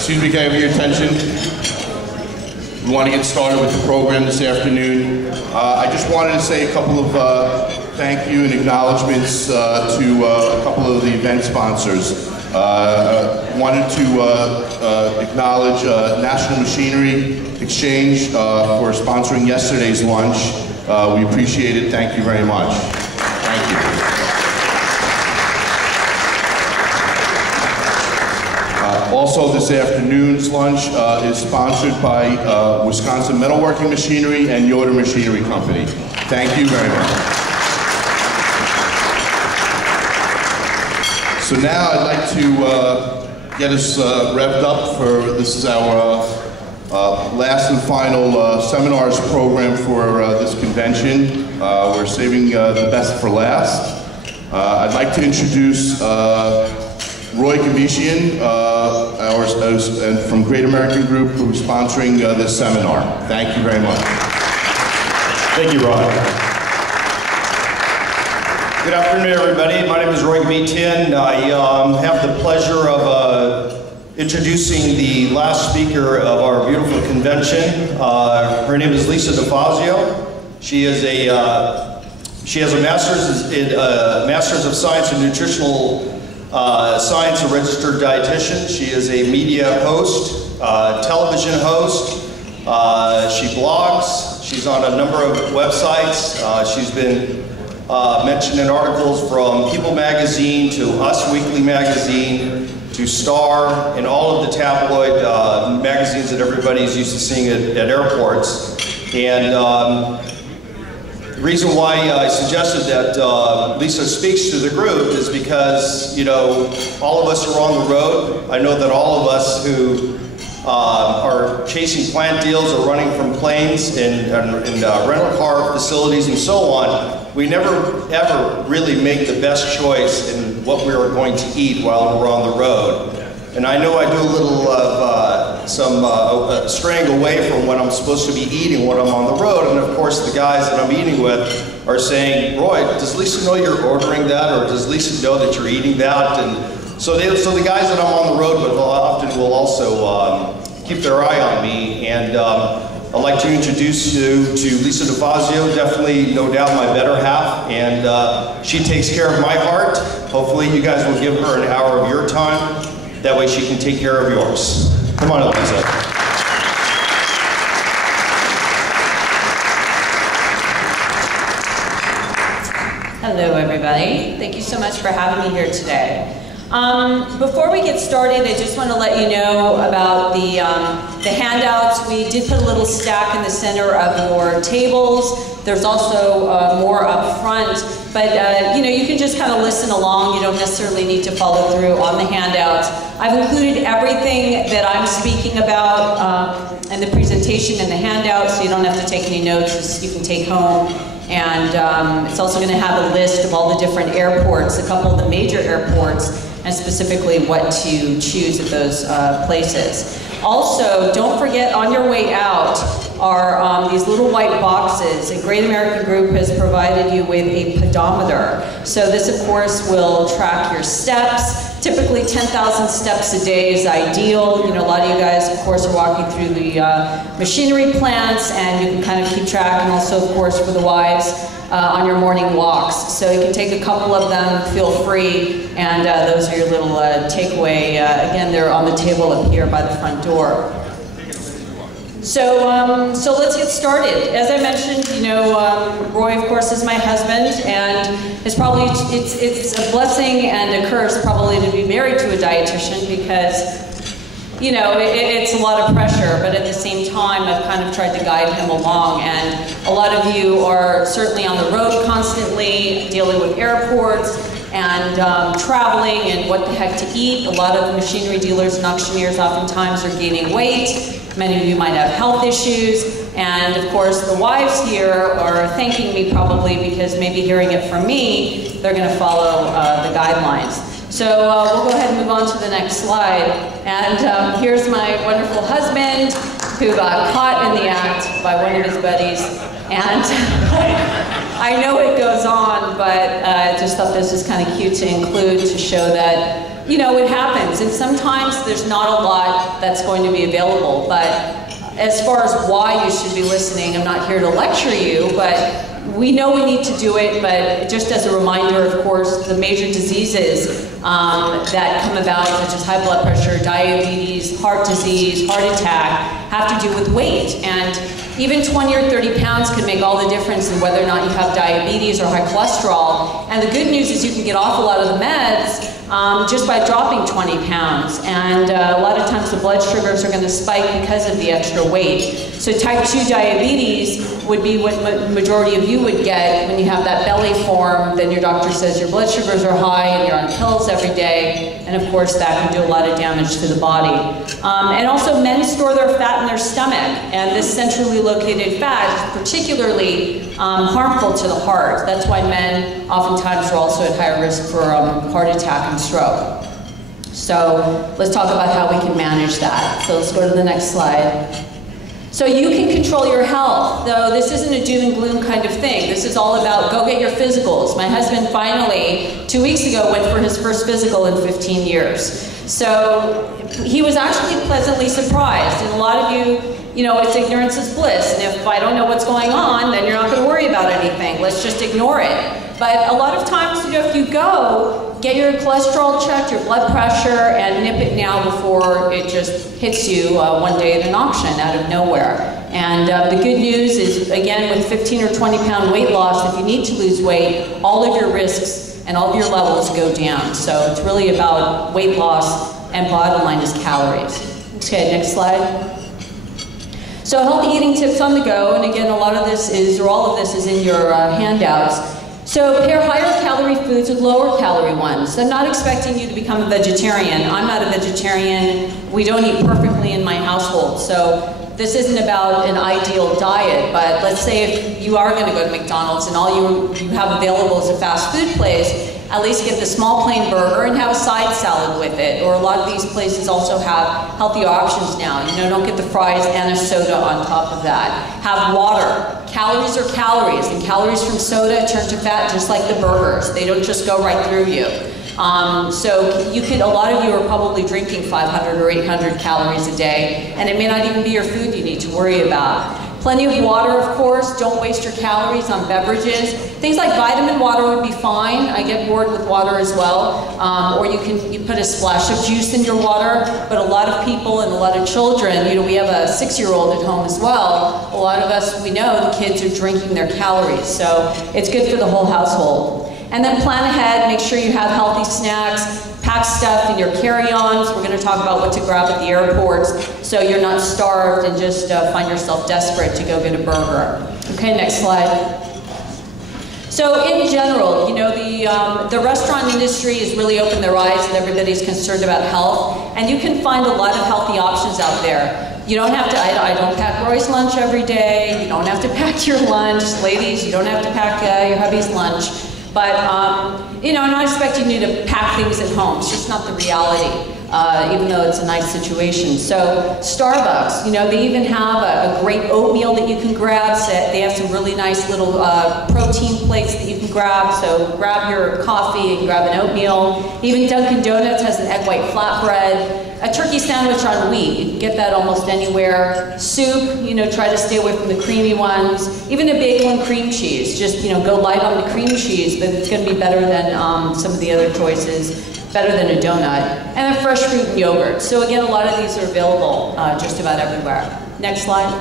Excuse me, can I have your attention? We want to get started with the program this afternoon. I just wanted to say a couple of thank you and acknowledgments to a couple of the event sponsors. Wanted to acknowledge National Machinery Exchange for sponsoring yesterday's lunch. We appreciate it. Thank you very much. Thank you. Also, this afternoon's lunch is sponsored by Wisconsin Metalworking Machinery and Yoder Machinery Company. Thank you very much. So now I'd like to get us revved up for, this is our last and final seminars program for this convention. We're saving the best for last. I'd like to introduce Roy Gavician, and from Great American Group, who's sponsoring this seminar. Thank you very much. Thank you, Rod. Good afternoon, everybody. My name is Roy Gavician. I have the pleasure of introducing the last speaker of our beautiful convention. Her name is DeFazio. She has a master's of science in nutritional science, a registered dietitian. She is a media host, television host. She blogs. She's on a number of websites. She's been mentioned in articles from People Magazine to Us Weekly Magazine to Star and all of the tabloid magazines that everybody's used to seeing at airports. And the reason why I suggested that Lisa speaks to the group is because, you know, all of us are on the road. I know that all of us who are chasing plant deals or running from planes and rental car facilities and so on, we never ever really make the best choice in what we are going to eat while we're on the road. And I know I do a little of straying away from what I'm supposed to be eating when I'm on the road. And of course, the guys that I'm eating with are saying, Roy, does Lisa know you're ordering that? Or does Lisa know that you're eating that? And so the guys that I'm on the road with often will also keep their eye on me. And I'd like to introduce you to Lisa DeFazio, definitely, no doubt, my better half. And she takes care of my heart. Hopefully, you guys will give her an hour of your time. That way she can take care of yours. Come on, Lisa. Hello, everybody. Thank you so much for having me here today. Before we get started, I just want to let you know about the handouts. We did put a little stack in the center of your tables. There's also more up front, but you know, you can just kind of listen along. You don't necessarily need to follow through on the handouts. I've included everything that I'm speaking about in the presentation in the handout, so you don't have to take any notes. You can take home. And it's also going to have a list of all the different airports, a couple of the major airports, and specifically what to choose at those places. Also, don't forget on your way out are these little white boxes. A Great American Group has provided you with a pedometer. So this, of course, will track your steps. Typically 10,000 steps a day is ideal. You know, a lot of you guys, of course, are walking through the machinery plants, and you can kind of keep track, and also, of course, for the wives, on your morning walks. So you can take a couple of them, feel free, and those are your little takeaway. Again, they're on the table up here by the front door. So let's get started. As I mentioned, you know, Roy, of course, is my husband, and it's probably, it's a blessing and a curse probably to be married to a dietitian because, you know, it's a lot of pressure, but at the same time, I've kind of tried to guide him along. And a lot of you are certainly on the road constantly, dealing with airports and traveling and what the heck to eat. A lot of machinery dealers and auctioneers oftentimes are gaining weight. Many of you might have health issues. And of course, the wives here are thanking me probably because maybe hearing it from me, they're going to follow the guidelines. So we'll go ahead and move on to the next slide. And here's my wonderful husband who got caught in the act by one of his buddies. And I know it goes on, but I just thought this was kind of cute to include to show that, you know, it happens, and sometimes there's not a lot that's going to be available, but as far as why you should be listening, I'm not here to lecture you, but we know we need to do it, but just as a reminder, of course, the major diseases that come about, such as high blood pressure, diabetes, heart disease, heart attack, have to do with weight. And even 20 or 30 pounds can make all the difference in whether or not you have diabetes or high cholesterol. And the good news is you can get off a lot of the meds just by dropping 20 pounds. And a lot of times the blood sugars are going to spike because of the extra weight. So type 2 diabetes would be what majority of you would get when you have that belly form. Then your doctor says your blood sugars are high and you're on pills every day. And of course that can do a lot of damage to the body. And also men store their fat in their stomach. And this centrally located fat is particularly harmful to the heart. That's why men oftentimes are also at higher risk for heart attack and stroke. So let's talk about how we can manage that. So let's go to the next slide. So you can control your health, though this isn't a doom and gloom kind of thing. This is all about go get your physicals. My husband finally, 2 weeks ago, went for his first physical in 15 years. So he was actually pleasantly surprised. And a lot of you know, it's ignorance is bliss. And if I don't know what's going on, then you're not going to worry about anything. Let's just ignore it. But a lot of times, you know, if you go, get your cholesterol checked, your blood pressure, and nip it now before it just hits you one day at an auction out of nowhere. And the good news is, again, with 15 or 20 pound weight loss, if you need to lose weight, all of your risks and all of your levels go down. So it's really about weight loss, and bottom line is calories. Okay, next slide. So healthy eating tips on the go, and again, a lot of this is, or all of this is in your handouts. So pair higher calorie foods with lower calorie ones. I'm not expecting you to become a vegetarian. I'm not a vegetarian. We don't eat perfectly in my household. So this isn't about an ideal diet, but let's say if you are going to go to McDonald's and all you have available is a fast food place, at least get the small plain burger and have a side salad with it. Or a lot of these places also have healthier options now. You know, don't get the fries and a soda on top of that. Have water. Calories are calories, and calories from soda turn to fat just like the burgers. They don't just go right through you. So you could, a lot of you are probably drinking 500 or 800 calories a day, and it may not even be your food you need to worry about. Plenty of water, of course. Don't waste your calories on beverages. Things like vitamin water would be fine. I get bored with water as well. Or you put a splash of juice in your water. But a lot of people and a lot of children, you know, we have a 6-year-old at home as well. A lot of us, we know the kids are drinking their calories. So it's good for the whole household. And then plan ahead. Make sure you have healthy snacks. Pack stuff in your carry-ons. We're going to talk about what to grab at the airports so you're not starved and just find yourself desperate to go get a burger. Okay, next slide. So in general, you know, the restaurant industry has really opened their eyes and everybody's concerned about health. And you can find a lot of healthy options out there. You don't have to, I don't pack Roy's lunch every day. You don't have to pack your lunch. Ladies, you don't have to pack your hubby's lunch. But, you know, I'm not expecting you to pack things at home. It's just not the reality, even though it's a nice situation. So Starbucks, you know, they even have a great oatmeal that you can grab. So they have some really nice little protein plates that you can grab. So grab your coffee and grab an oatmeal. Even Dunkin' Donuts has an egg white flatbread. A turkey sandwich on wheat, you can get that almost anywhere. Soup, you know, try to stay away from the creamy ones. Even a bagel and cream cheese, just, you know, go light on the cream cheese, but it's going to be better than some of the other choices, better than a donut. And then fresh fruit and yogurt. So again, a lot of these are available just about everywhere. Next slide.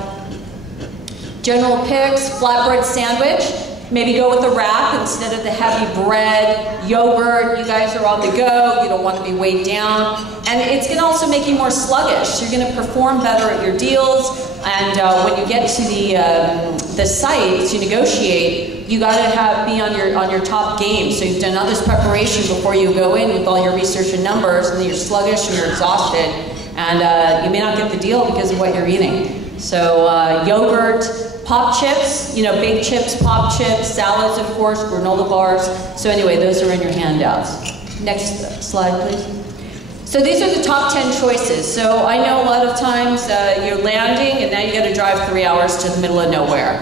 General picks, flatbread sandwich. Maybe go with a wrap instead of the heavy bread, yogurt. You guys are on the go. You don't want to be weighed down. And it's going to also make you more sluggish. You're going to perform better at your deals. And when you get to the site to negotiate, you got to be on your top game. So you've done all this preparation before you go in with all your research and numbers, and then you're sluggish and you're exhausted. And you may not get the deal because of what you're eating. So yogurt. Pop chips, you know, baked chips, pop chips, salads, of course, granola bars. So anyway, those are in your handouts. Next slide, please. So these are the top 10 choices. So I know a lot of times you're landing and now you got to drive 3 hours to the middle of nowhere.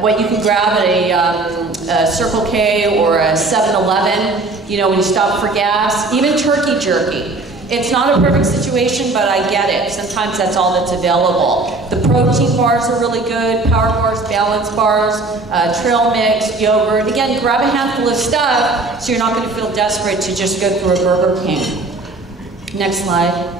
What you can grab at a Circle K or a 7-Eleven, you know, when you stop for gas, even turkey jerky. It's not a perfect situation, but I get it. Sometimes that's all that's available. The protein bars are really good, power bars, balance bars, trail mix, yogurt. Again, grab a handful of stuff so you're not going to feel desperate to just go through a Burger King. Next slide.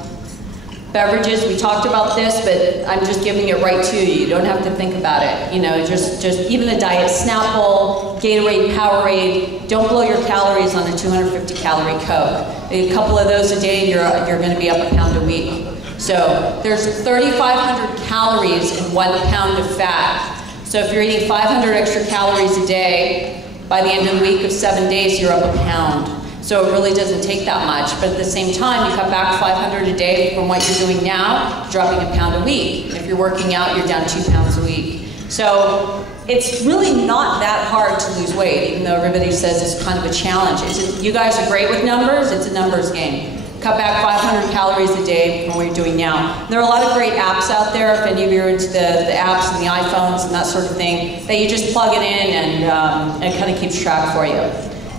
Beverages, we talked about this, but I'm just giving it right to you. You don't have to think about it. You know, just even a diet Snapple, Gatorade, Powerade. Don't blow your calories on a 250 calorie Coke. A couple of those a day, you're going to be up a pound a week. So there's 3,500 calories in 1 pound of fat. So if you're eating 500 extra calories a day, by the end of the week of 7 days, you're up a pound. So it really doesn't take that much, but at the same time, you cut back 500 a day from what you're doing now, dropping a pound a week. If you're working out, you're down 2 pounds a week. So it's really not that hard to lose weight, even though everybody says it's kind of a challenge. You guys are great with numbers, it's a numbers game. Cut back 500 calories a day from what you're doing now. There are a lot of great apps out there, if any of you are into the apps and the iPhones and that sort of thing, that you just plug it in and it kind of keeps track for you.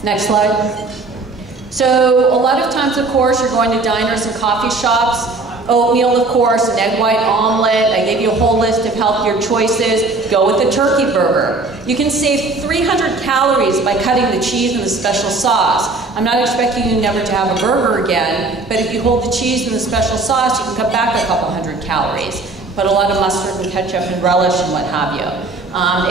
Next slide. So a lot of times, of course, you're going to diners and coffee shops. Oatmeal, of course, an egg white omelet. I gave you a whole list of healthier choices. Go with the turkey burger. You can save 300 calories by cutting the cheese and the special sauce. I'm not expecting you never to have a burger again, but if you hold the cheese and the special sauce, you can cut back a couple hundred calories. Put a lot of mustard and ketchup and relish and what have you.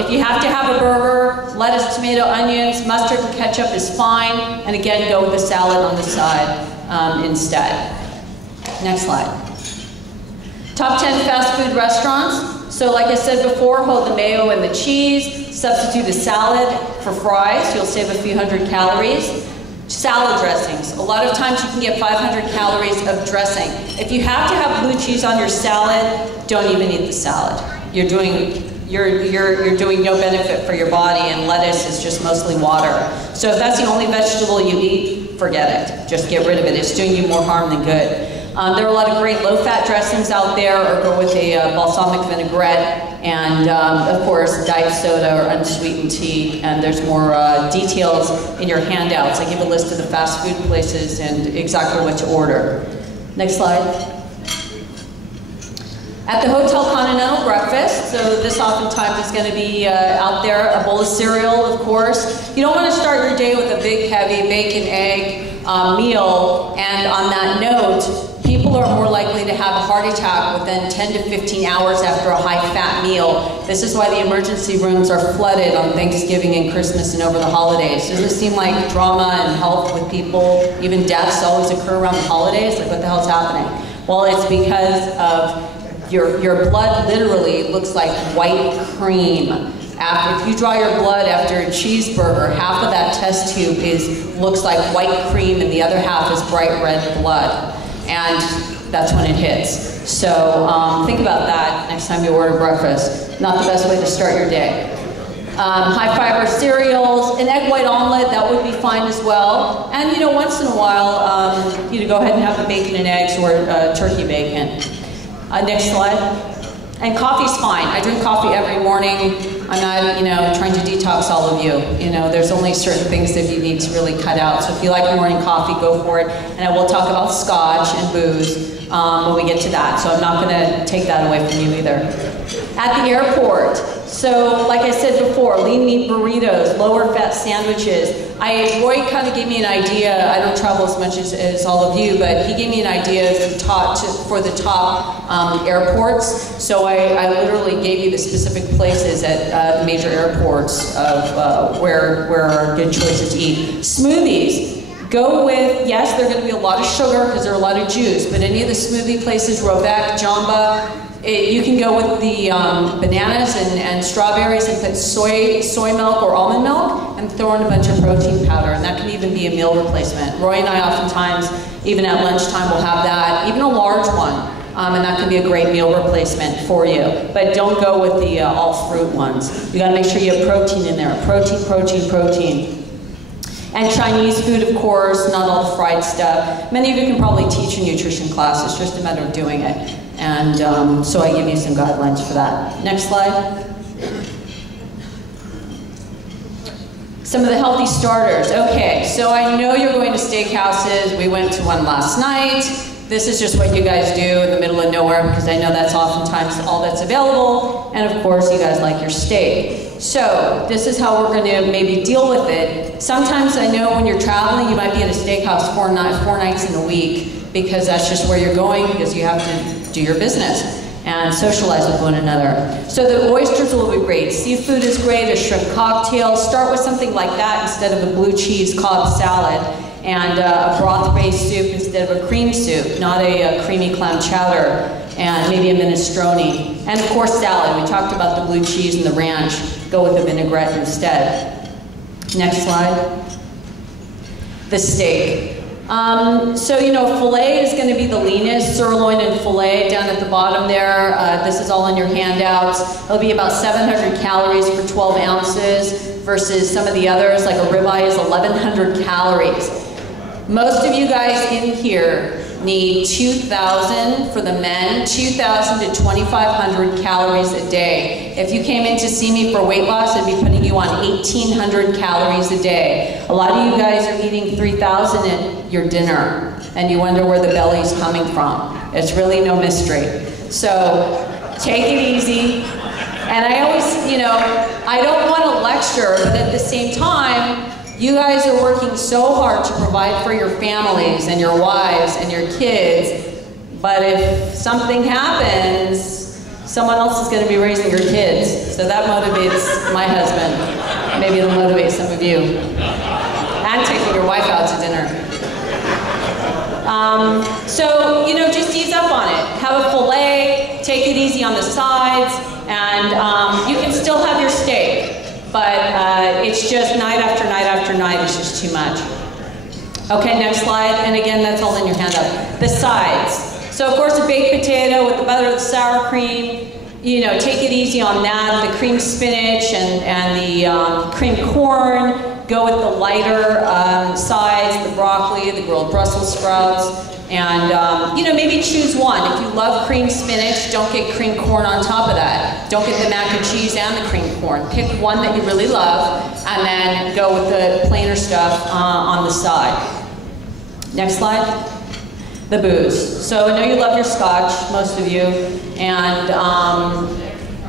If you have to have a burger, lettuce, tomato, onions, mustard and ketchup is fine. And again, go with the salad on the side instead. Next slide. Top 10 fast food restaurants. So like I said before, hold the mayo and the cheese. Substitute a salad for fries. You'll save a few hundred calories. Salad dressings. A lot of times you can get 500 calories of dressing. If you have to have blue cheese on your salad, don't even eat the salad. You're doing no benefit for your body, and lettuce is just mostly water. So if that's the only vegetable you eat, forget it. Just get rid of it. It's doing you more harm than good. There are a lot of great low-fat dressings out there, or go with a balsamic vinaigrette, and of course, diet soda or unsweetened tea. And there's more details in your handouts. I give a list of the fast food places and exactly what to order. Next slide. At the Hotel Continental breakfast, so this oftentimes is going to be out there, a bowl of cereal, of course. You don't want to start your day with a big, heavy bacon, egg meal, and on that note, people are more likely to have a heart attack within 10 to 15 hours after a high-fat meal. This is why the emergency rooms are flooded on Thanksgiving and Christmas and over the holidays. Doesn't it seem like drama and health with people, even deaths, always occur around the holidays? Like, what the hell's happening? Well, it's because of your blood literally looks like white cream. If you draw your blood after a cheeseburger, half of that test tube looks like white cream and the other half is bright red blood. And that's when it hits. So think about that next time you order breakfast. Not the best way to start your day. High fiber cereals, an egg white omelet, that would be fine as well. And once in a while, go ahead and have the bacon and eggs or turkey bacon. Next slide. And coffee's fine. I drink coffee every morning. I'm not, trying to detox all of you. There's only certain things that you need to really cut out. So if you like morning coffee, go for it. And I will talk about scotch and booze when we get to that. So I'm not going to take that away from you either. At the airport, so like I said before, lean meat burritos, lower fat sandwiches. Roy kind of gave me an idea. I don't travel as much as all of you, but he gave me an idea for the top airports. So I literally gave you the specific places at the major airports of where are good choices to eat. Smoothies. Go with, yes, there are going to be a lot of sugar because there are a lot of juice, but any of the smoothie places, Robec, Jamba, you can go with the bananas and strawberries and put soy milk or almond milk and throw in a bunch of protein powder, and that can even be a meal replacement. Roy and I oftentimes, even at lunchtime, will have that, even a large one, and that can be a great meal replacement for you. But don't go with the all fruit ones. You got to make sure you have protein in there. Protein, protein, protein. And Chinese food, of course, not all the fried stuff. Many of you can probably teach a nutrition class, it's just a matter of doing it. And so I give you some guidelines for that. Next slide. Some of the healthy starters. Okay, so I know you're going to steakhouses. We went to one last night. This is just what you guys do in the middle of nowhere because I know that's oftentimes all that's available. And of course, you guys like your steak. So this is how we're going to maybe deal with it. Sometimes I know when you're traveling, you might be in a steakhouse four nights in a week because that's just where you're going because you have to do your business and socialize with one another. So the oysters will be great. Seafood is great, a shrimp cocktail. Start with something like that instead of a blue cheese Cobb salad. And a broth-based soup instead of a cream soup, not a creamy clam chowder, and maybe a minestrone. And of course salad, we talked about the blue cheese and the ranch, go with the vinaigrette instead. Next slide. The steak. So you know, filet is going to be the leanest, sirloin and filet down at the bottom there. This is all in your handouts. It'll be about 700 calories for 12 ounces versus some of the others, like a ribeye is 1,100 calories. Most of you guys in here need 2,000 for the men, 2,000 to 2,500 calories a day. If you came in to see me for weight loss, I'd be putting you on 1,800 calories a day. A lot of you guys are eating 3,000 at your dinner, and you wonder where the belly's coming from. It's really no mystery. So take it easy. And I always, you know, I don't want to lecture, but at the same time, you guys are working so hard to provide for your families and your wives and your kids, but if something happens, someone else is going to be raising your kids. So that motivates my husband. Maybe it'll motivate some of you. And taking your wife out to dinner. So, you know, just ease up on it. Have a filet, take it easy on the sides, and you can still have your steak. But it's just night after night after night, it's just too much. Okay, next slide, and again, that's all in your handout. The sides. So of course, a baked potato with the butter, the sour cream, you know, take it easy on that. The cream spinach and the cream corn. Go with the lighter sides, the broccoli, the grilled Brussels sprouts. And, you know, maybe choose one. If you love cream spinach, don't get cream corn on top of that. Don't get the mac and cheese and the cream corn. Pick one that you really love, and then go with the plainer stuff on the side. Next slide. The booze. So I know you love your scotch, most of you. And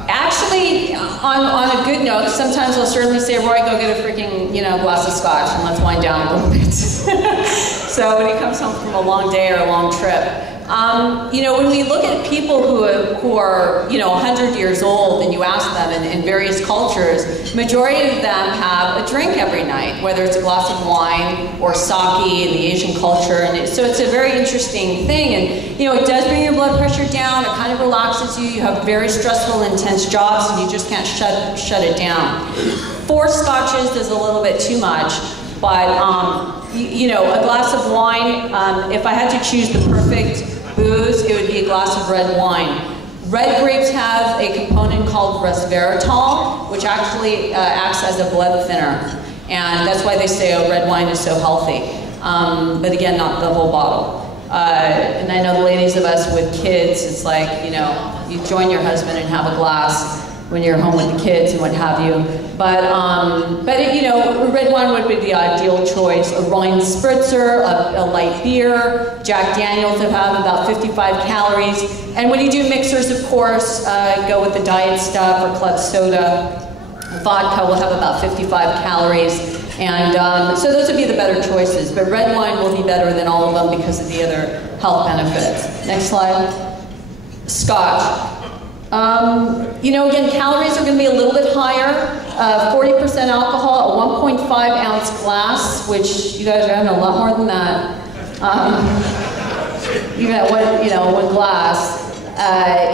actually, on a good note, sometimes I'll certainly say, Roy, go get a freaking, you know, glass of scotch and let's wind down a little bit. So when he comes home from a long day or a long trip. You know, when we look at people who are, you know, 100 years old and you ask them in various cultures, majority of them have a drink every night, whether it's a glass of wine or sake in the Asian culture. And so it's a very interesting thing. And, you know, it does bring your blood pressure down. It kind of relaxes you. You have very stressful, intense jobs and you just can't shut it down. 4 scotches is a little bit too much. But, you know, a glass of wine, if I had to choose the perfect booze, it would be a glass of red wine. Red grapes have a component called resveratrol, which actually acts as a blood thinner. And that's why they say, oh, red wine is so healthy. But again, not the whole bottle. And I know the ladies of us with kids, it's like, you know, you join your husband and have a glass when you're home with the kids and what have you. But you know, red wine would be the ideal choice. A Rhine Spritzer, a light beer, Jack Daniels would have about 55 calories. And when you do mixers, of course, go with the diet stuff or club soda. Vodka will have about 55 calories. And so those would be the better choices. But red wine will be better than all of them because of the other health benefits. Next slide. Scotch. You know, again, calories are going to be a little bit higher. 40% alcohol, a 1.5 ounce glass, which you guys are having a lot more than that. Even at one glass.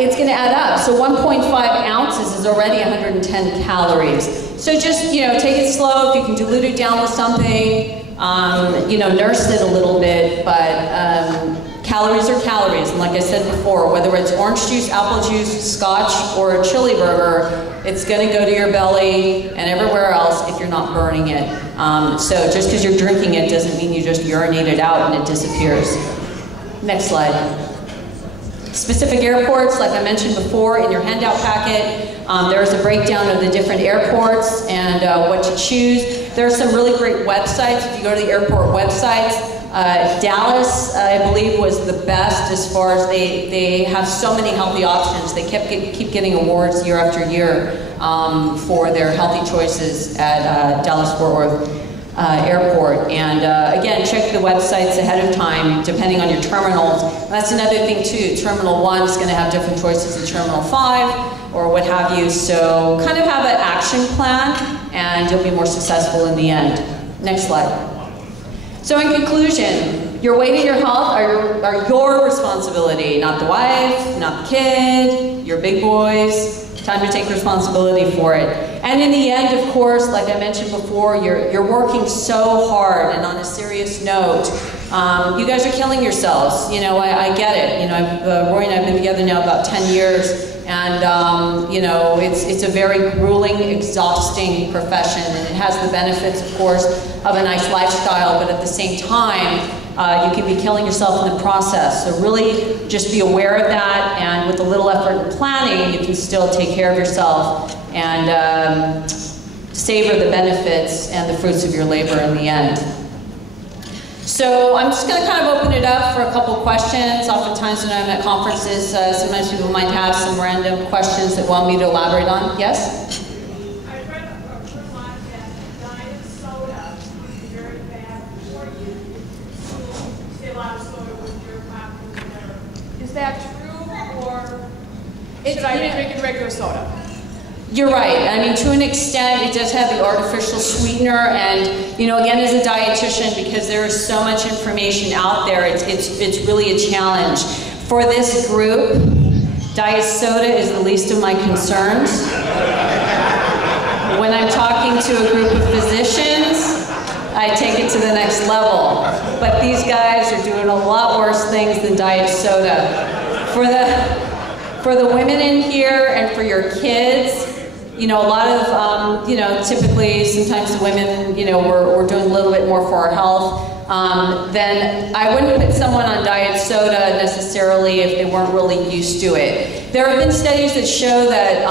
It's going to add up. So 1.5 ounces is already 110 calories. So just, you know, take it slow. If you can dilute it down with something, you know, nurse it a little bit, but calories are calories. And like I said before, whether it's orange juice, apple juice, scotch, or a chili burger, it's going to go to your belly and everywhere else if you're not burning it. So just because you're drinking it doesn't mean you just urinate it out and it disappears. Next slide. Specific airports, like I mentioned before, in your handout packet, there is a breakdown of the different airports and what to choose. There are some really great websites. If you go to the airport websites, Dallas, I believe, was the best as far as they have so many healthy options. They keep getting awards year after year for their healthy choices at Dallas-Fort Worth Airport. And again, check the websites ahead of time, depending on your terminals. That's another thing too. Terminal 1 is going to have different choices than Terminal 5 or what have you. So kind of have an action plan and you'll be more successful in the end. Next slide. So in conclusion, your weight and your health are your responsibility, not the wife, not the kid, your big boys. Time to take responsibility for it. And in the end, of course, like I mentioned before, you're working so hard. And on a serious note, you guys are killing yourselves. You know, I get it. You know, Roy and I have been together now about 10 years. And, you know, it's a very grueling, exhausting profession. And it has the benefits, of course, of a nice lifestyle. But at the same time, you can be killing yourself in the process. So really just be aware of that. And with a little effort and planning, you can still take care of yourself and savor the benefits and the fruits of your labor in the end. So I'm just going to kind of open it up for a couple questions. Oftentimes when I'm at conferences, sometimes people might have some random questions that want me to elaborate on. Yes? I read a report that diet soda is very bad for you. So say a lot of soda with your mouth. Is that true, or should I be drinking regular soda? You're right. I mean, to an extent, it does have the artificial sweetener, and you know, again, as a dietitian, because there is so much information out there, it's really a challenge. For this group, diet soda is the least of my concerns. When I'm talking to a group of physicians, I take it to the next level. But these guys are doing a lot worse things than diet soda. For the women in here and for your kids, you know, a lot of, you know, typically sometimes the women, you know, we're doing a little bit more for our health, then I wouldn't put someone on diet soda necessarily if they weren't really used to it. There have been studies that show that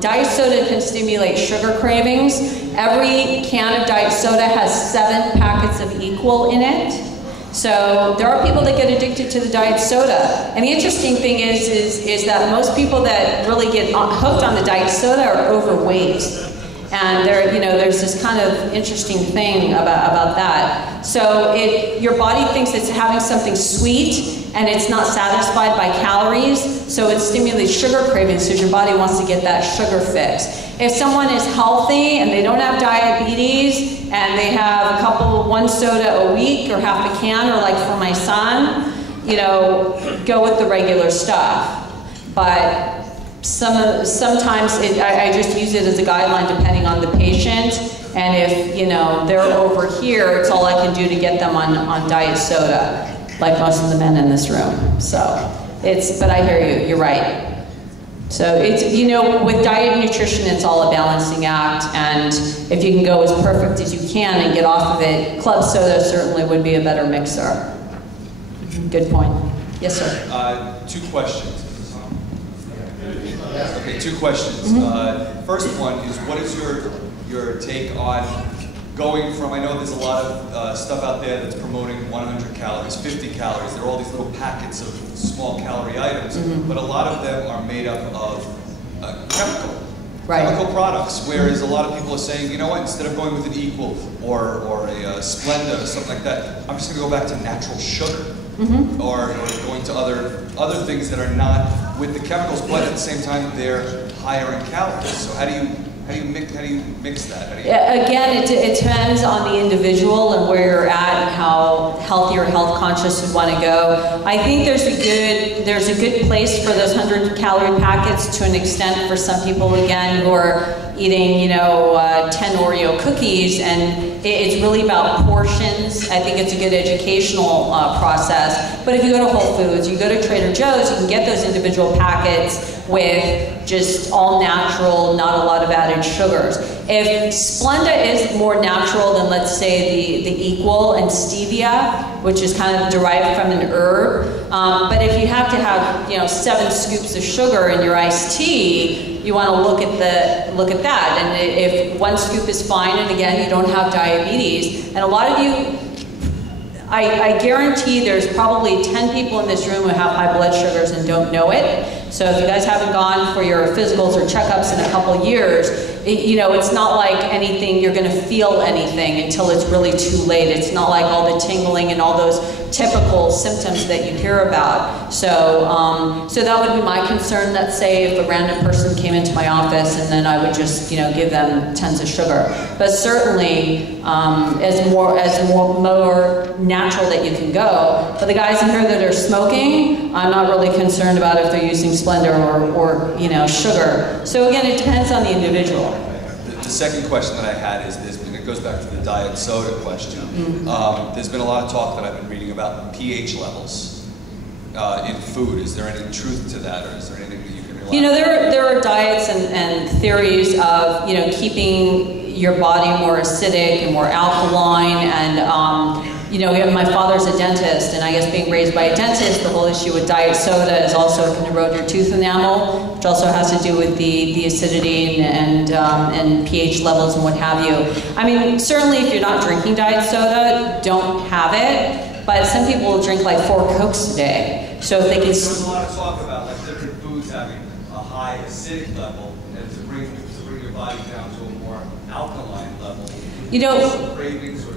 diet soda can stimulate sugar cravings. Every can of diet soda has 7 packets of equal in it. So there are people that get addicted to the diet soda. And the interesting thing is that most people that really get hooked on the diet soda are overweight. And there, you know, there's this kind of interesting thing about that. So your body thinks it's having something sweet and it's not satisfied by calories, so it stimulates sugar cravings because your body wants to get that sugar fix. If someone is healthy and they don't have diabetes and they have one soda a week or half a can, or like for my son, you know, go with the regular stuff. But sometimes I just use it as a guideline depending on the patient. And if, you know, they're over here, it's all I can do to get them on diet soda, like most of the men in this room. So but I hear you, you're right. So it's, you know, with diet and nutrition, it's all a balancing act, and if you can go as perfect as you can and get off of it, club soda certainly would be a better mixer. Good point. Yes, sir. 2 questions. Okay, 2 questions. First one is, what is your take on going from, I know there's a lot of stuff out there that's promoting 100 calories, 50 calories. There are all these little packets of small calorie items, but a lot of them are made up of chemical products, whereas a lot of people are saying, you know what, instead of going with an Equal or a Splenda or something like that, I'm just going to go back to natural sugar, or going to other things that are not with the chemicals, but at the same time they're higher in calories. So how do you mix that? Again, it depends on the individual and where you're at and how healthy or health conscious you want to go. I think there's a good place for those 100-calorie packets to an extent for some people, again, who are eating, you know, 10 Oreo cookies, and it's really about portions. I think it's a good educational process. But if you go to Whole Foods, you go to Trader Joe's, you can get those individual packets with just all natural, not a lot of added sugars. If Splenda is more natural than, let's say, the Equal and Stevia, which is kind of derived from an herb, but if you have to have, you know, 7 scoops of sugar in your iced tea, you want to look at that. And if 1 scoop is fine, and again, you don't have diabetes, and a lot of you, I guarantee there's probably 10 people in this room who have high blood sugars and don't know it. So if you guys haven't gone for your physicals or checkups in a couple years, you know, it's not like anything, you're going to feel anything until it's really too late. It's not like all the tingling and all those typical symptoms that you hear about. So, so that would be my concern. Let's say if a random person came into my office and then I would just, you know, give them tons of sugar. But certainly, as more natural that you can go. For the guys in here that are smoking, I'm not really concerned about if they're using Splenda or you know, sugar. So again, it depends on the individual. The second question that I had is this, and it goes back to the diet soda question. There's been a lot of talk that I've been reading about pH levels in food. Is there any truth to that, or is there anything that you can rely on? You know, there are diets and theories of, you know, keeping your body more acidic and more alkaline, and you know, my father's a dentist, and I guess being raised by a dentist, the whole issue with diet soda is also it can erode your tooth enamel, which also has to do with the acidity and pH levels and what have you. I mean, certainly if you're not drinking diet soda, don't have it, but some people will drink like 4 Cokes a day. So if they can... There's a lot of talk about like different foods having a high acidic level, and to bring your body down to a more alkaline level. You know, cravings or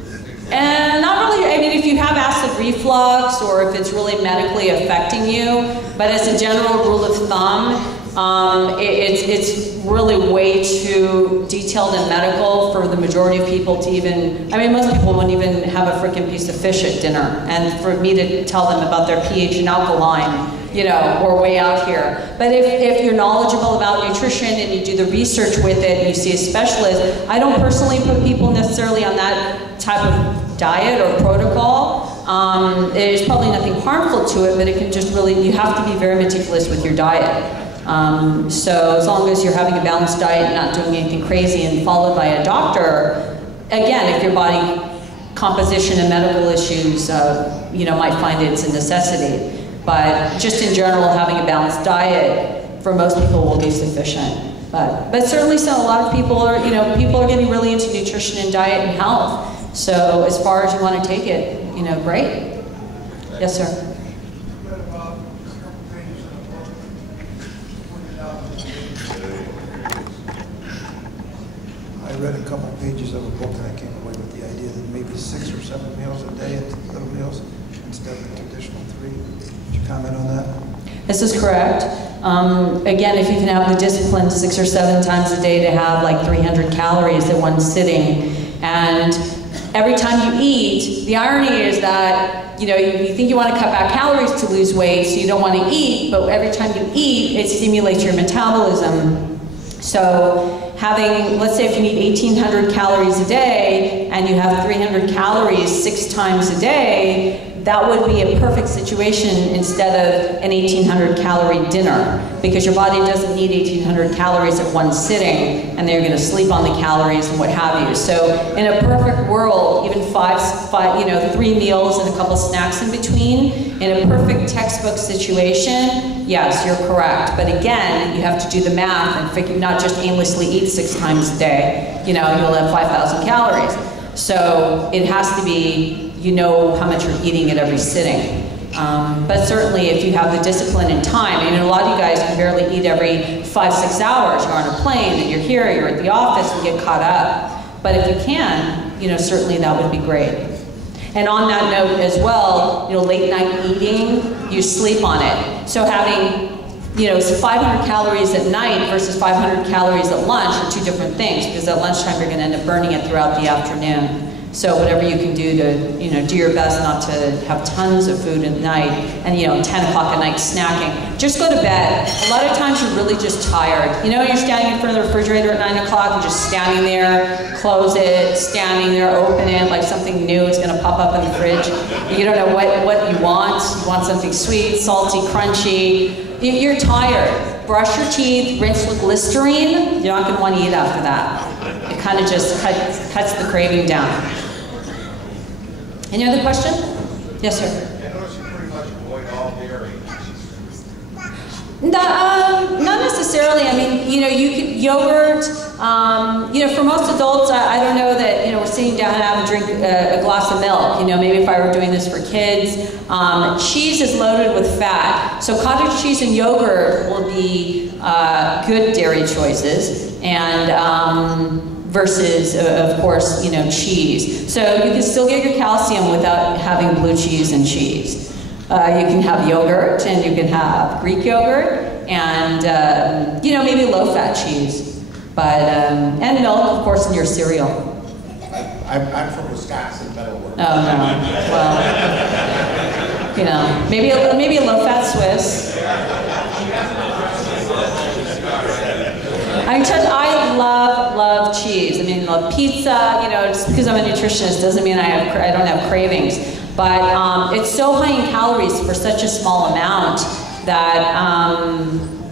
and not really, I mean, if you have acid reflux or if it's really medically affecting you, but as a general rule of thumb, it's really way too detailed and medical for the majority of people to even, I mean, most people wouldn't even have a freaking piece of fish at dinner. And for me to tell them about their pH and alkaline, you know, we're way out here. But if you're knowledgeable about nutrition and you do the research with it and you see a specialist, I don't personally put people necessarily on that type of diet or protocol. There's probably nothing harmful to it, but it can just really, you have to be very meticulous with your diet. So as long as you're having a balanced diet and not doing anything crazy and followed by a doctor, again, if your body composition and medical issues, you know, might find it's a necessity. But just in general, having a balanced diet for most people will be sufficient. But certainly, so a lot of people are, you know, people are getting really into nutrition and diet and health. So as far as you want to take it, you know, great. Yes, sir. I read a couple pages of a book and I came away with the idea that maybe 6 or 7 meals a day at little meals instead of the traditional 3. Would you comment on that? This is correct. Again, if you can have the discipline 6 or 7 times a day to have like 300 calories at one sitting, and every time you eat, the irony is that, you know, you think you want to cut back calories to lose weight, so you don't want to eat, but every time you eat, it stimulates your metabolism. So having, let's say if you need 1,800 calories a day, and you have 300 calories 6 times a day, that would be a perfect situation instead of an 1,800 calorie dinner, because your body doesn't need 1,800 calories at one sitting, and they're going to sleep on the calories and what have you. So in a perfect world, even 3 meals and a couple snacks in between, in a perfect textbook situation, yes, you're correct. But again, you have to do the math and figure, not just aimlessly eat 6 times a day. You know, you'll have 5,000 calories. So it has to be, you know how much you're eating at every sitting. But certainly if you have the discipline and time, I mean, a lot of you guys can barely eat every 5-6 hours. You're on a plane and you're here, you're at the office and get caught up. But if you can, you know, certainly that would be great. And on that note as well, you know, late night eating, you sleep on it. So having, you know, 500 calories at night versus 500 calories at lunch are 2 different things, because at lunchtime you're going to end up burning it throughout the afternoon. So whatever you can do to, you know, do your best not to have tons of food at night and, you know, 10 o'clock at night snacking. Just go to bed. A lot of times you're really just tired. You know, you're standing in front of the refrigerator at 9 o'clock and just standing there, close it, standing there, open it, like something new is gonna pop up in the fridge. You don't know what you want. You want something sweet, salty, crunchy. You're tired. Brush your teeth, rinse with Listerine. You're not gonna wanna eat after that. It kind of just cuts the craving down. Any other question? Yes, sir. I notice you pretty much avoid all dairy. Not necessarily. I mean, you know, you could yogurt. You know, for most adults, I don't know that, you know, we're sitting down and have a glass of milk. You know, maybe if I were doing this for kids. Cheese is loaded with fat, so cottage cheese and yogurt will be good dairy choices, and versus, of course, you know, cheese. So you can still get your calcium without having blue cheese and cheese. You can have yogurt, and you can have Greek yogurt, and you know, maybe low-fat cheese, but and milk, of course, in your cereal. I'm from Wisconsin, Meadowwood. Oh no, well, you know, maybe a low-fat Swiss. I love cheese. I mean, love pizza. You know, just because I'm a nutritionist doesn't mean I don't have cravings. But it's so high in calories for such a small amount that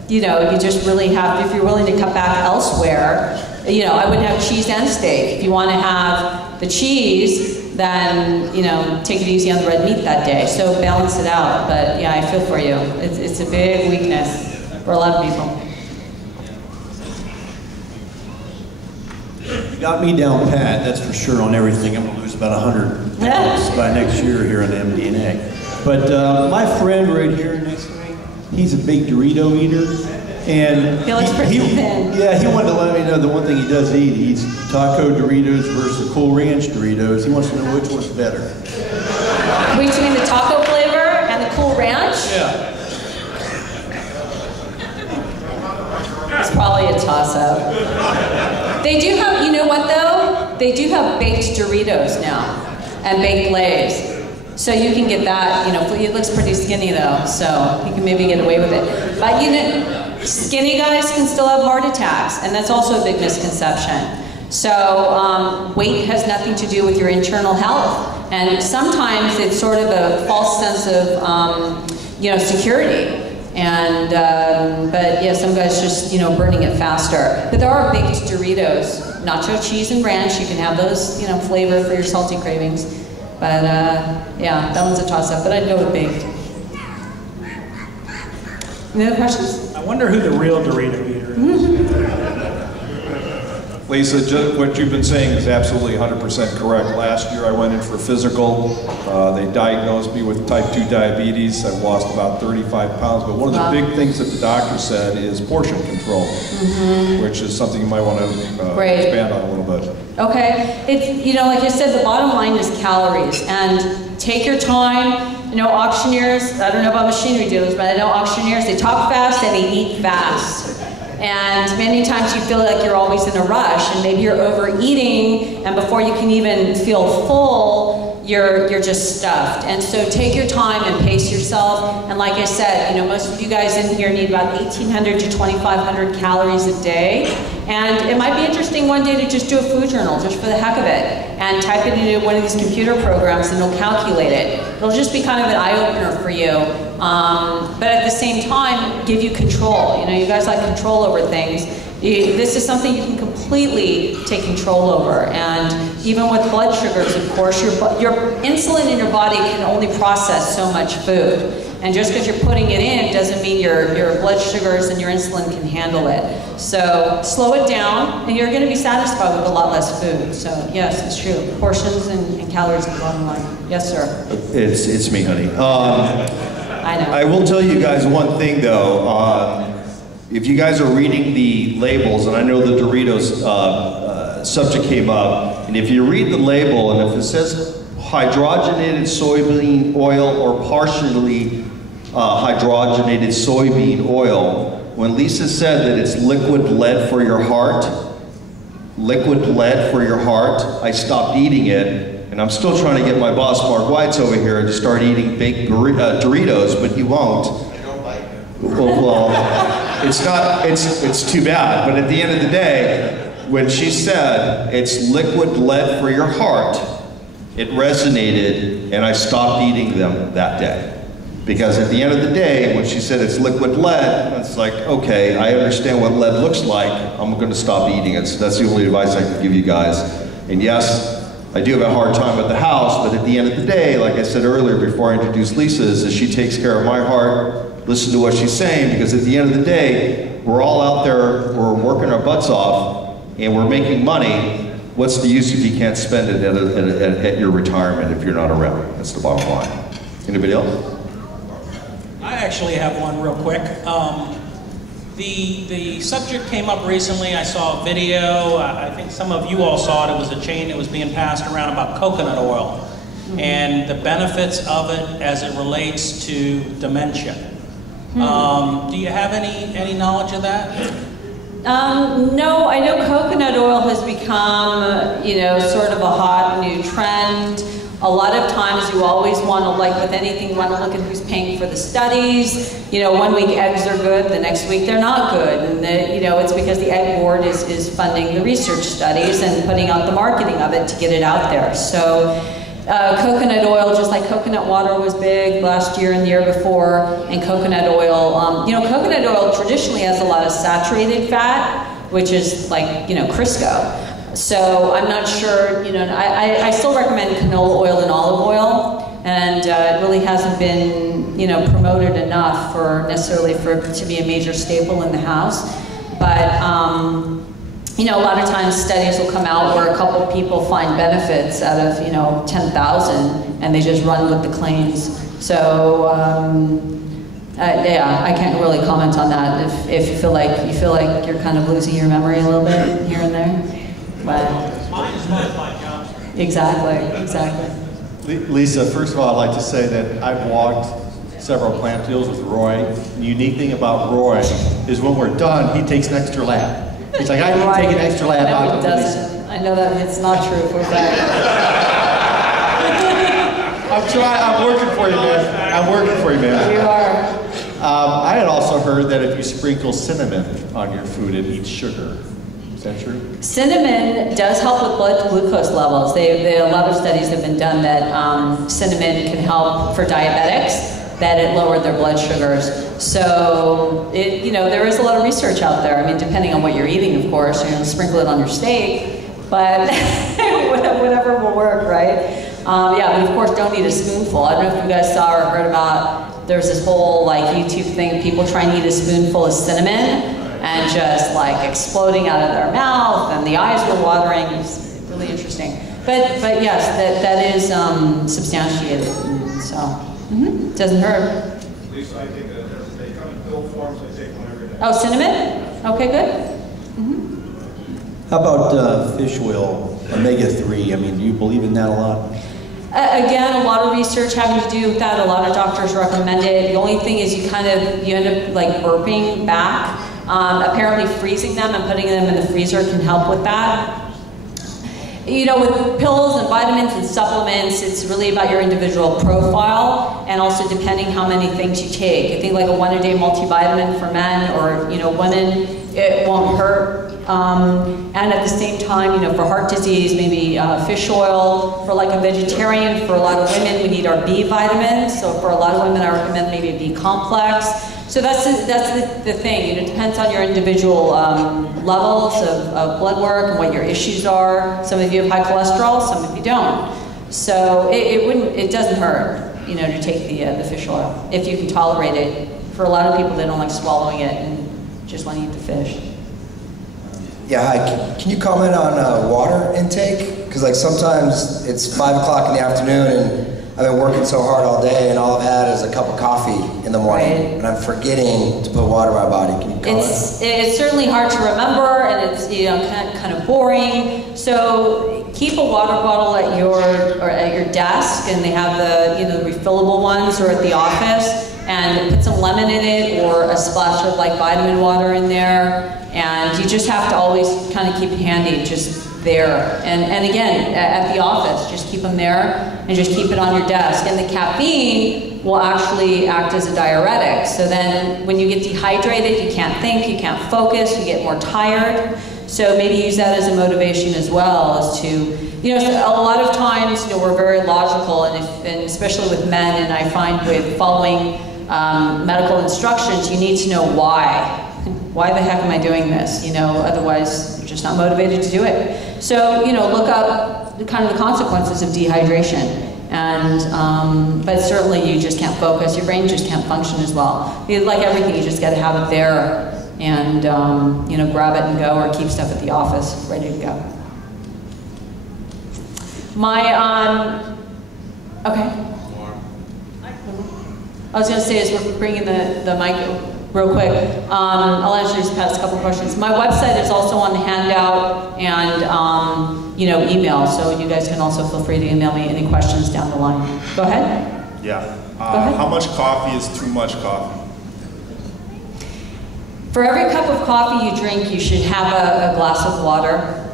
you know, you just really have. If you're willing to cut back elsewhere, you know, I wouldn't have cheese and steak. If you want to have the cheese, then, you know, take it easy on the red meat that day. So balance it out. But yeah, I feel for you. It's a big weakness for a lot of people. You got me down pat, that's for sure, on everything. I'm going to lose about 100 pounds by next year here on the MDNA. But my friend right here next to me, he's a big Dorito eater. And he looks pretty thin. Yeah, he wanted to let me know the one thing he does eat. He eats Taco Doritos versus the Cool Ranch Doritos. He wants to know which one's better. Between the taco flavor and the Cool Ranch? Yeah. It's probably a toss-up. They do have, you know what though? They do have baked Doritos now, and baked Lay's. So you can get that, you know, it looks pretty skinny though, so you can maybe get away with it. But you know, skinny guys can still have heart attacks, and that's also a big misconception. So weight has nothing to do with your internal health, and sometimes it's sort of a false sense of, you know, security. And, but yeah, some guys just, you know, burning it faster. But there are baked Doritos, nacho cheese and ranch. You can have those, you know, flavor for your salty cravings. But yeah, that one's a toss-up, but I'd go with baked. Any other questions? I wonder who the real Dorito eater is. Lisa, what you've been saying is absolutely 100% correct. Last year I went in for physical. They diagnosed me with type 2 diabetes. I've lost about 35 pounds. But one of the big things that the doctor said is portion control, which is something you might want to expand on a little bit. Okay. It's, you know, like I said, the bottom line is calories. And take your time. You know, auctioneers, I don't know about machinery dealers, but I know auctioneers, they talk fast and they eat fast. And many times you feel like you're always in a rush, and maybe you're overeating, and before you can even feel full, you're just stuffed. And so take your time and pace yourself. And like I said, you know, most of you guys in here need about 1,800 to 2,500 calories a day. And it might be interesting one day to just do a food journal, just for the heck of it, and type it into one of these computer programs, and it'll calculate it. It'll just be kind of an eye-opener for you. But at the same time, give you control. You know, you guys like control over things. This is something you can completely take control over. And even with blood sugars, of course, your insulin in your body can only process so much food. And just because you're putting it in doesn't mean your blood sugars and your insulin can handle it. So slow it down, and you're going to be satisfied with a lot less food. So yes, it's true. Portions and calories are the bottom line. Yes, sir. It's me, honey. I know. I will tell you guys one thing though. If you guys are reading the labels, and I know the Doritos subject came up, and if you read the label, and if it says hydrogenated soybean oil or partially hydrogenated soybean oil, when Lisa said that it's liquid lead for your heart, I stopped eating it. And I'm still trying to get my boss, Mark Whites, over here to start eating baked Doritos, but he won't. I don't like it. Well, it's too bad. But at the end of the day, when she said it's liquid lead for your heart, it resonated, and I stopped eating them that day. Because at the end of the day, when she said it's liquid lead, it's like, okay, I understand what lead looks like, I'm gonna stop eating it. So that's the only advice I can give you guys. And yes, I do have a hard time with the house, but at the end of the day, like I said earlier before I introduced Lisa, is she takes care of my heart, listen to what she's saying, because at the end of the day, we're all out there, we're working our butts off, and we're making money. What's the use if you can't spend it at your retirement if you're not around? That's the bottom line. Anybody else? I actually have one real quick. The subject came up recently. I saw a video. I think some of you all saw it. It was a chain that was being passed around about coconut oil and the benefits of it as it relates to dementia. Do you have any knowledge of that? No, I know coconut oil has become, you know, sort of a hot new trend. A lot of times you always want to, like with anything, you want to look at who's paying for the studies. You know, one week eggs are good, the next week they're not good. And, you know, it's because the Egg Board is funding the research studies and putting out the marketing of it to get it out there. So coconut oil, just like coconut water was big last year and the year before, and coconut oil, you know, coconut oil traditionally has a lot of saturated fat, which is like, you know, Crisco. So I'm not sure, you know, I still recommend canola oil and olive oil, and it really hasn't been, you know, promoted enough for necessarily for it to be a major staple in the house. But, you know, a lot of times studies will come out where a couple people find benefits out of, you know, 10,000, and they just run with the claims. So, yeah, I can't really comment on that if you feel like you're kind of losing your memory a little bit here and there. But Mine is one of my jobs. Exactly. Lisa, first of all, I'd like to say that I've walked several plant fields with Roy. The unique thing about Roy is when we're done, he takes an extra lap. He's like, I need to take an extra lap out No, of he Lisa. doesn't. I know that it's not true for a fact. I'm trying, I'm working for you, man. I'm working for you, man. You are. I had also heard that if you sprinkle cinnamon on your food, it eats sugar. Is that true? Cinnamon does help with blood glucose levels. A lot of studies have been done that cinnamon can help for diabetics, that it lowered their blood sugars. So, you know, there is a lot of research out there. I mean, depending on what you're eating, of course, you're going to sprinkle it on your steak, but whatever will work, right? Yeah, but of course, don't eat a spoonful. I don't know if you guys saw or heard about, there's this whole like YouTube thing, people trying to eat a spoonful of cinnamon and just like exploding out of their mouth, and the eyes were watering. It's really interesting. But yes, that is substantiated. So it doesn't hurt. Lisa, I take they come in pill forms. I take one every day. Oh, cinnamon? Okay, good. How about fish oil, omega-3? I mean, do you believe in that a lot? Again, a lot of research having to do with that. A lot of doctors recommend it. The only thing is you end up like burping back. Apparently freezing them and putting them in the freezer can help with that. You know, with pills and vitamins and supplements, it's really about your individual profile and also depending how many things you take. I think like a 1-a-day multivitamin for men or, you know, women, it won't hurt. And at the same time, you know, for heart disease, maybe fish oil. For like a vegetarian, for a lot of women, we need our B vitamins. So for a lot of women, I recommend maybe a B complex. So that's the thing. You know, it depends on your individual levels of blood work and what your issues are. Some of you have high cholesterol, some of you don't. So it doesn't hurt, you know, to take the fish oil if you can tolerate it. For a lot of people, they don't like swallowing it and just want to eat the fish. Yeah, hi. Can you comment on water intake? Because like sometimes it's 5 o'clock in the afternoon and I've been working so hard all day and all I've had is a cup of coffee in the morning and I'm forgetting to put water in my body. Can you comment? It's certainly hard to remember and it's, you know, kind of boring. So keep a water bottle at your desk, and they have the, you know, the refillable ones, or at the office, and put some lemon in it or a splash of like vitamin water in there. And you just have to always kind of keep it handy. Just there. And again, at the office, just keep them there and just keep it on your desk. And the caffeine will actually act as a diuretic. So then when you get dehydrated, you can't think, you can't focus, you get more tired. So maybe use that as a motivation as well, as to, you know, a lot of times, you know, we're very logical, and especially with men, and I find with following medical instructions, you need to know why. Why the heck am I doing this? You know, otherwise you're just not motivated to do it. So, you know, look up the kind of the consequences of dehydration. And, but certainly you just can't focus, your brain just can't function as well. Like everything, you just gotta have it there and, you know, grab it and go, or keep stuff at the office ready to go. Okay. I was gonna say, as we're bringing the mic real quick, I'll answer these past couple questions. My website is also on the handout, and you know, email, so you guys can also feel free to email me any questions down the line. Go ahead. Yeah. Go ahead. How much coffee is too much coffee? For every cup of coffee you drink, you should have a glass of water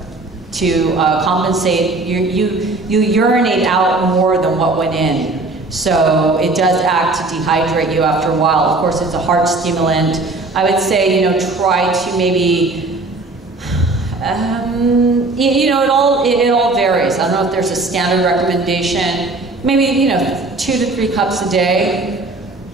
to compensate. You urinate out more than what went in. So it does act to dehydrate you after a while. Of course, it's a heart stimulant. I would say, you know, try to maybe, you know, it all varies. I don't know if there's a standard recommendation. Maybe, you know, 2 to 3 cups a day.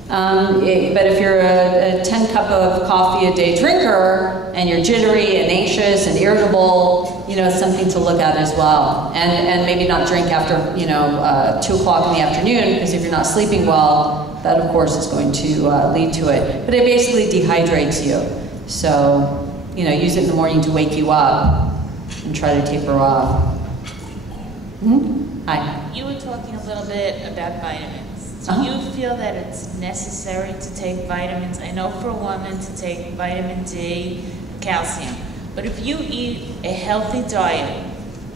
But if you're a 10 cup of coffee a day drinker, and you're jittery and anxious and irritable, you know, it's something to look at as well. And maybe not drink after, you know, 2 o'clock in the afternoon, because if you're not sleeping well, that of course is going to lead to it. But it basically dehydrates you. So, you know, use it in the morning to wake you up and try to taper off. Hi. You were talking a little bit about vitamins. Do you feel that it's necessary to take vitamins? I know for women to take vitamin D, calcium, but if you eat a healthy diet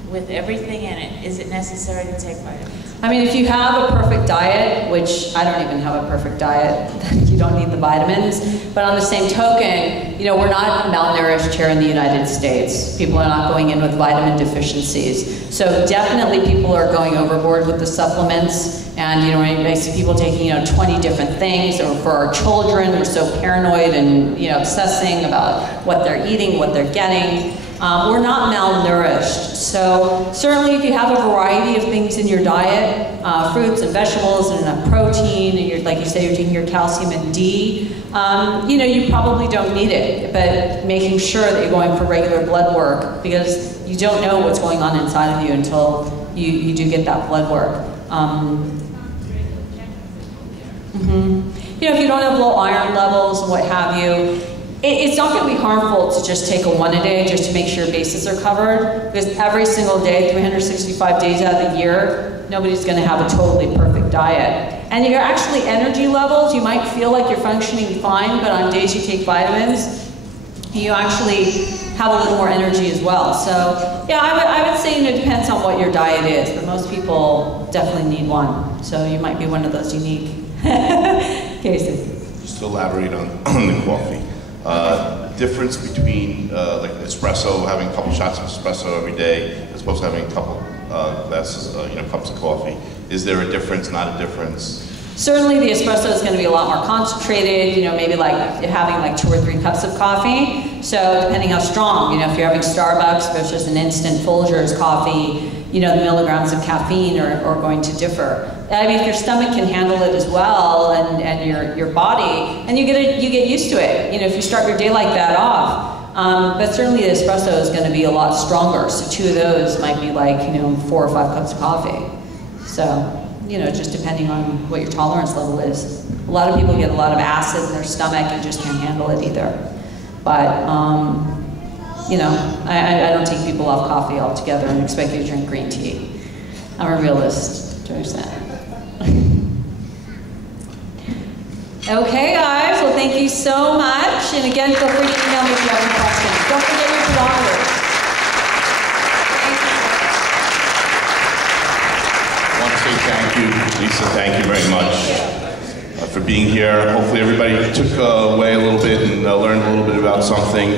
with everything in it, is it necessary to take vitamins? I mean, if you have a perfect diet, which I don't even have a perfect diet, you don't need the vitamins. But on the same token, you know, we're not malnourished here in the United States. People are not going in with vitamin deficiencies. So definitely people are going overboard with the supplements. And, you know, I see people taking, you know, 20 different things. Or for our children, we're so paranoid and, you know, obsessing about what they're eating, what they're getting. We're not malnourished. So certainly if you have a variety of things in your diet, fruits and vegetables and enough protein, and you're, like you say, you're taking your calcium and D, you know, you probably don't need it. But making sure that you're going for regular blood work, because you don't know what's going on inside of you until you do get that blood work. You know, if you don't have low iron levels and what have you, it's not going to be harmful to just take a 1 a day just to make sure your bases are covered, because every single day, 365 days out of the year, nobody's going to have a totally perfect diet. And your actually energy levels, you might feel like you're functioning fine, but on days you take vitamins, you actually have a little more energy as well. So yeah, I would say, you know, it depends on what your diet is, but most people definitely need one. So you might be one of those unique cases. Just to elaborate on the coffee. Difference between like espresso, having a couple shots of espresso every day, as opposed to having a couple glasses, you know, cups of coffee. Is there a difference? Not a difference? Certainly the espresso is going to be a lot more concentrated, you know, maybe like having like 2 or 3 cups of coffee. So depending how strong, you know, if you're having Starbucks versus an instant Folgers coffee, you know, the milligrams of caffeine are going to differ. I mean, if your stomach can handle it as well, and your body, and you get used to it. You know, if you start your day like that off. But certainly the espresso is going to be a lot stronger. So 2 of those might be like, you know, 4 or 5 cups of coffee. So, you know, just depending on what your tolerance level is. A lot of people get a lot of acid in their stomach and just can't handle it either. But, you know, I don't take people off coffee altogether and expect you to drink green tea. I'm a realist, to understand. Okay, guys, well, thank you so much. And again, feel free to email me if you have any questions. Don't forget your pedometers. I want to say thank you, Lisa, thank you very much for being here. Hopefully everybody took away a little bit and learned a little bit about something.